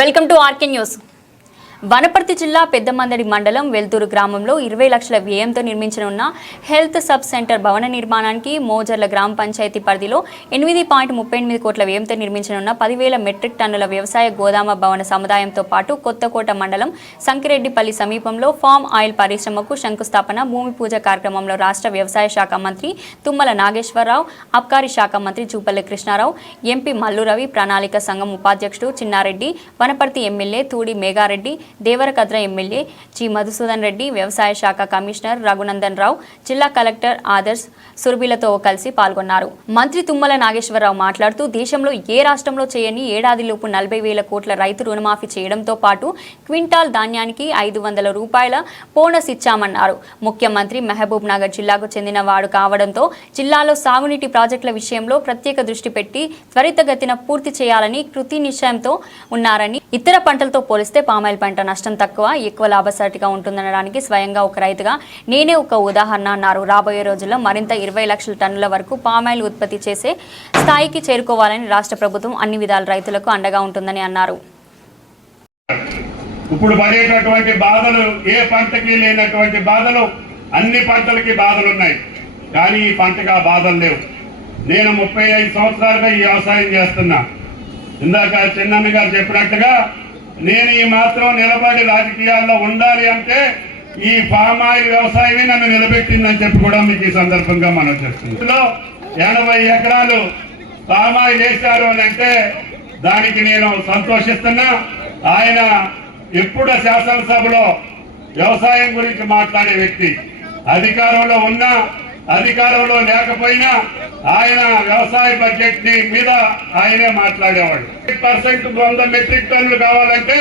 Welcome to RK news. Wanaparthy జిల్లా పెద్దమందడి మండలం వెల్తూరు గ్రామంలో 20 లక్షల వ్యయంతో నిర్మించనున్న హెల్త్ సబ్ సెంటర్ భవన నిర్మాణానికి మోజర్ల గ్రామ పంచాయతీ పరిధిలో 8.38 కోట్ల వ్యయంతో నిర్మించనున్న 10,000 మెట్రిక్ టన్నుల వ్యవసాయ గోదామ భవన సముదాయంతో పాటు కొత్తకోట మండలం సంకిరెడ్డిపల్లి సమీపంలో ఫామ్ ఆయిల్ పరిశ్రమకు శంకుస్థాపన భూమి పూజ కార్యక్రమంలో రాష్ట్ర వ్యవసాయ శాఖ మంత్రి తుమ్మల నాగేశ్వరరావు, అబ్కారీ శాఖ మంత్రి జూపల్లి కృష్ణారావు, ఎంపీ మల్లు రవి, ప్రణాళిక సంఘం ఉపాధ్యక్షుడు Chinna Reddy, Wanaparthy MLA Thudi Megha Reddy, Devarakadra MLA G Madhusudan Reddy, వ్యవసాయ శాఖ కమిషనర్ రఘునందన్ రావు, జిల్లా కలెక్టర్ ఆదర్శ్ సుర్బిలతో కలిసి పాల్గొన్నారు. మంత్రి తుమ్మల నాగేశ్వరరావు మాట్లాడుతూ దేశంలో ఏ రాష్ట్రంలో చేయని ఏడాదిలోపు 40,000 కోట్ల రైతు రుణమాఫీ చేయడంతో పాటు క్వింటాల్ ధాన్యానికి 500 రూపాయల బోనస్ ఇచ్చామన్నారు. ముఖ్యమంత్రి మహబూబ్ నగర్ జిల్లాకు చెందిన వాడు కావడంతో జిల్లాలో సాగునీటి ప్రాజెక్టుల విషయంలో ప్రత్యేక దృష్టి పెట్టి త్వరితగతిన పూర్తి చేయాలని కృతి నిశ్చయంతో ఉన్నారని, ఇతర పంటలతో పోలిస్తే పామాయిల్ పంట నష్టం తక్కువ, ఎక్కువ లాభసాటిగా ఉంటుందనడానికి స్వయంగా ఒక రైతుగా నేనే ఒక ఉదాహరణ అన్నారు. రాబోయే రోజుల్లో మరింత 20 లక్షల టన్నుల వరకు పామాయిల్ ఉత్పత్తి చేసే స్థాయికి చేరుకోవాలని రాష్ట్ర ప్రభుత్వం అన్ని విధాల రైతులకు అండగా ఉంటుందని అన్నారు. ఇప్పుడు పడేటటువంటి బాధలు ఏ పంటకి లేనటువంటి బాధలు అన్ని పంటలకి బాధలు ఉన్నాయి. కానీ ఈ పంటకు ఆ బాధలు లేవు. నేను 35 సంవత్సరాలుగా ఈ వ్యవసాయం చేస్తున్నా. ఇందాక చిన్నన్న గారు చెప్పినట్టుగా నేను ఈ మాత్రం నిలబడి రాజకీయాల్లో ఉండాలి అంటే ఈ పామ్ ఆయిల్ వ్యవసాయమే నన్ను నిలబెట్టిందని చెప్పి కూడా మీకు ఈ సందర్భంగా మనం చెప్తున్నాం. 80 ఎకరాలు పామ్ ఆయిల్ వేశారు అని అంటే దానికి నేను సంతోషిస్తున్నా. ఆయన ఎప్పుడు శాసనసభలో వ్యవసాయం గురించి మాట్లాడే వ్యక్తి, అధికారంలో ఉన్నా అధికారంలో లేకపోయినా ఆయన వ్యవసాయ బడ్జెట్ మీద ఆయనే మాట్లాడేవాడు. 100 మెట్రిక్ టన్నులు కావాలంటే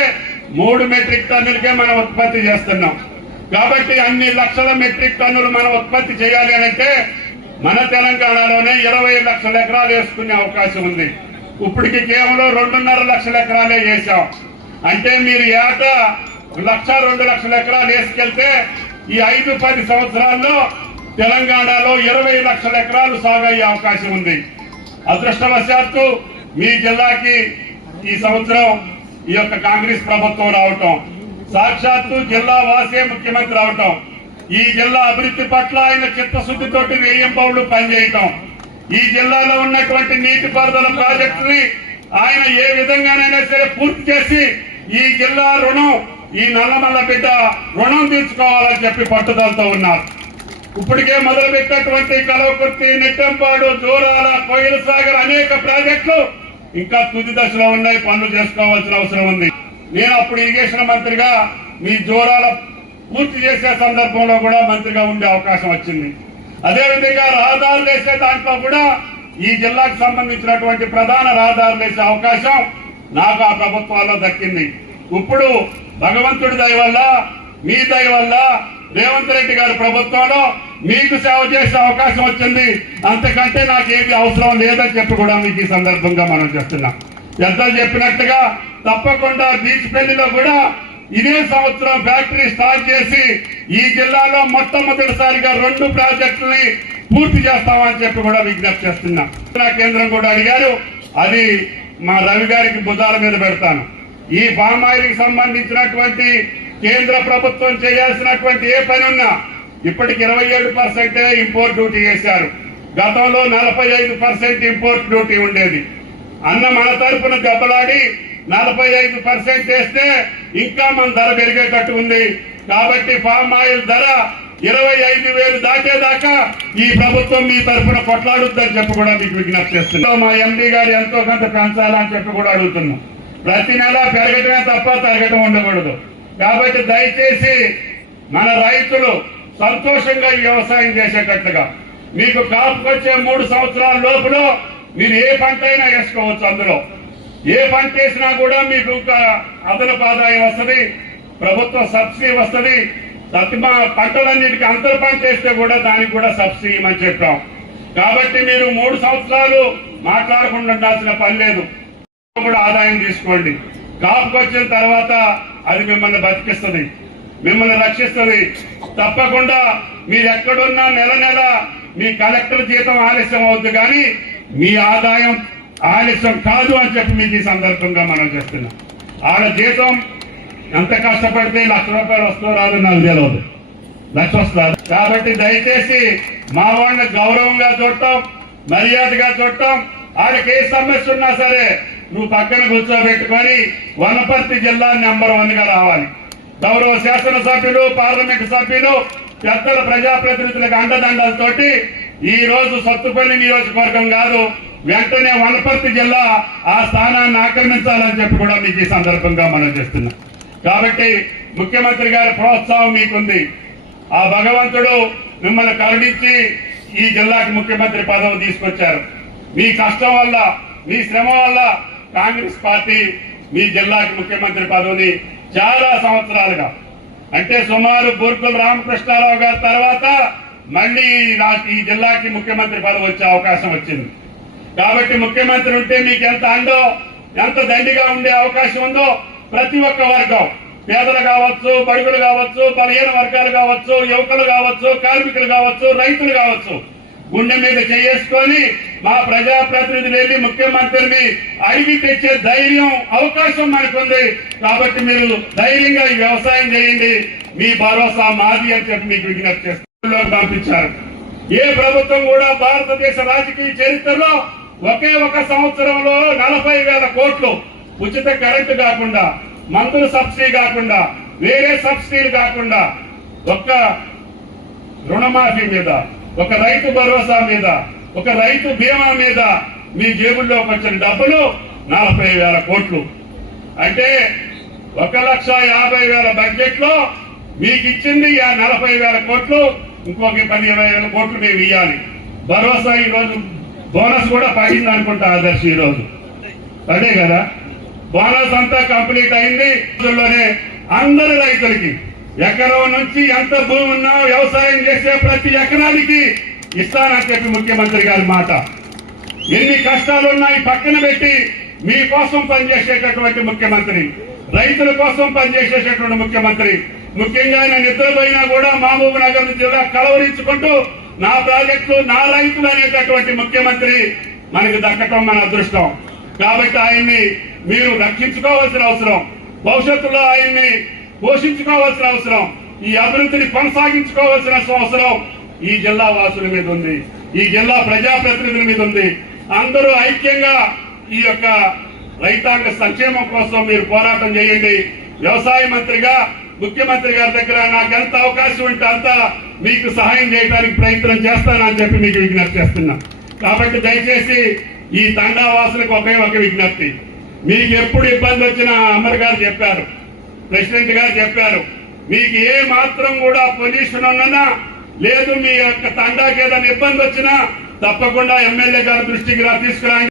3 మెట్రిక్ టన్నులకే మనం ఉత్పత్తి చేస్తున్నాం. కాబట్టి అన్ని లక్షల మెట్రిక్ టన్నులు మనం ఉత్పత్తి చేయాలి అంటే మన తెలంగాణలోనే 20 లక్షల ఎకరాలు వేసుకునే అవకాశం ఉంది. ఇప్పటికి కేవలం 2.5 లక్షల ఎకరాలే వేసాం. అంటే మీరు ఏటా 1-2 లక్షల ఎకరాలు వేసుకెళ్తే ఈ 5-10 సంవత్సరాల్లో తెలంగాణలో 20 లక్షల ఎకరాలు సాగయ్యే అవకాశం ఉంది. అదృష్టవశాత్తు మీ జిల్లాకి ఈ సంవత్సరం ఈ యొక్క కాంగ్రెస్ ప్రభుత్వం రావటం, సాక్షాత్తు జిల్లా వాసే ముఖ్యమంత్రి రావటం, ఈ జిల్లా అభివృద్ధి పట్ల ఆయన చిత్తశుద్ధితోటి వేయింపౌళ్ళు పనిచేయటం, ఈ జిల్లాలో ఉన్నటువంటి నీటిపారుదల ప్రాజెక్టుని ఆయన ఏ విధంగానైనా సరే పూర్తి చేసి ఈ జిల్లా రుణం, ఈ నల్లమల్ల బిడ్డ రుణం తీర్చుకోవాలని చెప్పి పట్టుదలతో ఉన్నారు. ఇప్పటికే మొదలుపెట్టినటువంటి కలవకుర్తి, నెట్టంపాడు, జోరాల, కోయిల సాగర్ అనేక ప్రాజెక్టులు ఇంకా తుది దశలో ఉన్నాయి. పనులు చేసుకోవాల్సిన అవసరం ఉంది. నేను అప్పుడు ఇరిగేషన్ మంత్రిగా మీ జోరాల పూర్తి చేసే సందర్భంలో కూడా మంత్రిగా ఉండే అవకాశం వచ్చింది. అదేవిధంగా రహదారులు వేసే దాంట్లో కూడా ఈ జిల్లాకు సంబంధించినటువంటి ప్రధాన రహదారులు వేసే అవకాశం నాకు ఆ ప్రభుత్వాల్లో దక్కింది. ఇప్పుడు భగవంతుడి దయ వల్ల, మీ దయ వల్ల రేవంత్ రెడ్డి గారి ప్రభుత్వంలో మీకు సేవ చేసే అవకాశం వచ్చింది. అంతకంటే నాకేమి అవసరం లేదని చెప్పి కూడా మీకు ఈ సందర్భంగా మనం చేస్తున్నాం. పెద్దలు చెప్పినట్టుగా తప్పకుండా బీచ్ పెళ్లిలో కూడా ఇదే సంవత్సరం ఫ్యాక్టరీ స్టార్ట్ చేసి ఈ జిల్లాలో మొట్టమొదటిసారిగా 2 ప్రాజెక్టులని పూర్తి చేస్తామని చెప్పి కూడా విజ్ఞప్తి చేస్తున్నాం. కేంద్రం కూడా అడిగారు, అది మా రవి గారికి భుజాల మీద పెడతాను. ఈ పామ్ ఆయిల్ కి సంబంధించినటువంటి కేంద్ర ప్రభుత్వం చేయాల్సినటువంటి ఏ పని ఉన్నా ఇప్పటికి 27% ఇంపోర్ట్ డ్యూటీ వేశారు. గతంలో 45% ఇంపోర్ట్ డ్యూటీ ఉండేది. అన్న మన తరఫున దెబ్బలాడి 45% వేస్తే ఇంకా మన ధర పెరిగేటట్టు ఉంది. కాబట్టి పామ్ ఆయిల్ ధర 25,000 దాటేదాకా ఈ ప్రభుత్వం మీ తరఫున కొట్లాడుద్దని చెప్పి కూడా మీకు విజ్ఞప్తి చేస్తున్నాం. మా ఎండీ గారు ఎంతో కొంత పెంచాలని చెప్పి కూడా అడుగుతున్నాం. ప్రతి నెల పెరగటమే తప్ప తరగటం ఉండకూడదు. కాబట్టి దయచేసి మన రైతులు సంతోషంగా వ్యవసాయం చేసేటట్లుగా మీకు కాపుకొచ్చే 3 సంవత్సరాల లోపల మీరు ఏ పంట అయినా వేసుకోవచ్చు. అందులో ఏ పంట వేసినా కూడా మీకు ఇంకా అదనపు ఆదాయం వస్తుంది, ప్రభుత్వ సబ్సిడీ వస్తుంది. పంటలన్నిటికీ అంతర పంట వేస్తే కూడా దానికి కూడా సబ్సిడీ ఇవ్వమని చెప్పాం. కాబట్టి మీరు 3 సంవత్సరాలు మాట్లాడకుండా ఉండాల్సిన పని లేదు. కూడా ఆదాయం తీసుకోండి. కాపుకొచ్చిన తర్వాత అది మిమ్మల్ని బతికిస్తుంది, మిమ్మల్ని రక్షిస్తుంది. తప్పకుండా మీరు ఎక్కడున్నా నెల మీ కలెక్టర్ జీతం ఆలస్యం అవుతుంది, కానీ మీ ఆదాయం ఆలస్యం కాదు అని చెప్పి మీకు ఈ సందర్భంగా మనం చేస్తున్నాం. వాళ్ళ జీతం ఎంత కష్టపడితే ₹1,00,000 వస్తుందో రాదు నాకు తెలియదు, లక్ష వస్తుంది. కాబట్టి దయచేసి మా వాళ్ళని గౌరవంగా చూడటం, మర్యాదగా చూడటం, వాళ్ళకి ఏ సమస్య ఉన్నా సరే నువ్వు పక్కన కూర్చోబెట్టుకొని వనపర్తి జిల్లా నెంబర్ 1 గా రావాలి. గౌరవ శాసనసభ్యులు, పార్లమెంటు సభ్యులు, పెద్దల ప్రజాప్రతినిధులకు అండదండలతోటి ఈ రోజు సత్తుపల్లి నియోజకవర్గం కాదు, వెంటనే వనపర్తి జిల్లా ఆ స్థానాన్ని ఆక్రమించాలని చెప్పి కూడా మీకు ఈ సందర్భంగా మనం చేస్తున్నాం. కాబట్టి ముఖ్యమంత్రి గారి ప్రోత్సాహం మీకుంది. ఆ భగవంతుడు మిమ్మల్ని కరుణించి ఈ జిల్లాకి ముఖ్యమంత్రి పదవి తీసుకొచ్చారు. మీ కష్టం వల్ల, మీ శ్రమ వల్ల కాంగ్రెస్ పార్టీ మీ జిల్లాకి ముఖ్యమంత్రి పదవిని చాలా సంవత్సరాలుగా, అంటే సుమారు బూర్గుల రామకృష్ణారావు గారి తర్వాత మళ్ళీ ఈ జిల్లాకి ముఖ్యమంత్రి పదవి వచ్చే అవకాశం వచ్చింది. కాబట్టి ముఖ్యమంత్రి ఉంటే మీకు ఎంత అండో, ఎంత దండిగా ఉండే అవకాశం ఉందో ప్రతి ఒక్క వర్గం, పేదలు కావచ్చు, బడుగులు కావచ్చు, బలహీన వర్గాలు కావచ్చు, యువకులు కావచ్చు, కార్మికులు కావచ్చు, రైతులు కావచ్చు, గుండె మీద చేసుకొని మా ప్రజాప్రతినిధులు వెళ్ళి ముఖ్యమంత్రిని అడిగి తెచ్చే ధైర్యం, అవకాశం మనకుంది. కాబట్టి మీరు ధైర్యంగా ఈ వ్యవసాయం చేయండి, మీ భరోసా మాది అని చెప్పి మీకు విజ్ఞప్తి చేస్తూ పంపించారు. ఏ ప్రభుత్వం కూడా భారతదేశ రాజకీయ చరిత్రలో ఒకే ఒక సంవత్సరంలో 40,000 కోట్లు ఉచిత కరెంటు కాకుండా, మందుల సబ్సిడీ కాకుండా, వేరే సబ్సిడీలు కాకుండా, ఒక్క రుణమాఫీ మీద, ఒక రైతు భరోసా మీద, ఒక రైతు బీమా మీద మీ జేబుల్లోకి వచ్చిన డబ్బులు 40,000 కోట్లు. అంటే 1,50,000 బడ్జెట్ లో మీకు ఇచ్చింది ఆ 40,000 కోట్లు, ఇంకొక 10,000 కోట్లు మేము ఇవ్వాలి. భరోసా ఈ రోజు బోనస్ కూడా పడింది అనుకుంటా ఆదర్శ్, ఈ రోజు అదే కదా, బోనస్ అంతా కంప్లీట్ అయింది. రోజుల్లోనే అందరు రైతులకి ఎకరం నుంచి ఎంత భూమి ఉన్నా వ్యవసాయం చేసే ప్రతి ఎకరానికి ఇస్తానని చెప్పి ముఖ్యమంత్రి గారి మాట. ఎన్ని కష్టాలున్నాయి పక్కన పెట్టి మీకోసం పనిచేసేటటువంటి ముఖ్యమంత్రి, రైతుల కోసం పనిచేసేటటువంటి ముఖ్యమంత్రి. ముఖ్యంగా ఆయన నిద్రపోయినా కూడా మహబూబ్ నగర్ జిల్లా కలవరించుకుంటూ నా ప్రాజెక్టులు, నా రైతులు అనేటటువంటి ముఖ్యమంత్రి మనకు దక్కటం మన అదృష్టం. కాబట్టి ఆయన్ని మీరు రక్షించుకోవాల్సిన అవసరం, భవిష్యత్తులో ఆయన్ని పోషించుకోవాల్సిన అవసరం, ఈ అభివృద్ధిని కొనసాగించుకోవాల్సిన అవసరం ఈ జిల్లా వాసుల మీద ఉంది, ఈ జిల్లా ప్రజాప్రతినిధుల మీద ఉంది. అందరూ ఐక్యంగా ఈ యొక్క రైతాంగ సంక్షేమం కోసం మీరు పోరాటం చేయండి. వ్యవసాయ మంత్రిగా ముఖ్యమంత్రి గారి దగ్గర నాకు ఎంత అవకాశం ఉంటే అంత మీకు సహాయం చేయడానికి ప్రయత్నం చేస్తానని చెప్పి మీకు విజ్ఞప్తి చేస్తున్నా. కాబట్టి దయచేసి ఈ తండావాసులకు ఒకే ఒక విజ్ఞప్తి, మీకు ఎప్పుడు ఇబ్బంది వచ్చినా అమర్ గారు చెప్పారు, ప్రెసిడెంట్ గారు చెప్పారు, మీకు ఏ మాత్రం కూడా పొల్యూషన్ ఉన్నా లేదు, మీ యొక్క తండాకి ఏదైనా ఇబ్బంది వచ్చినా తప్పకుండా ఎమ్మెల్యే గారి దృష్టికి తీసుకురండి.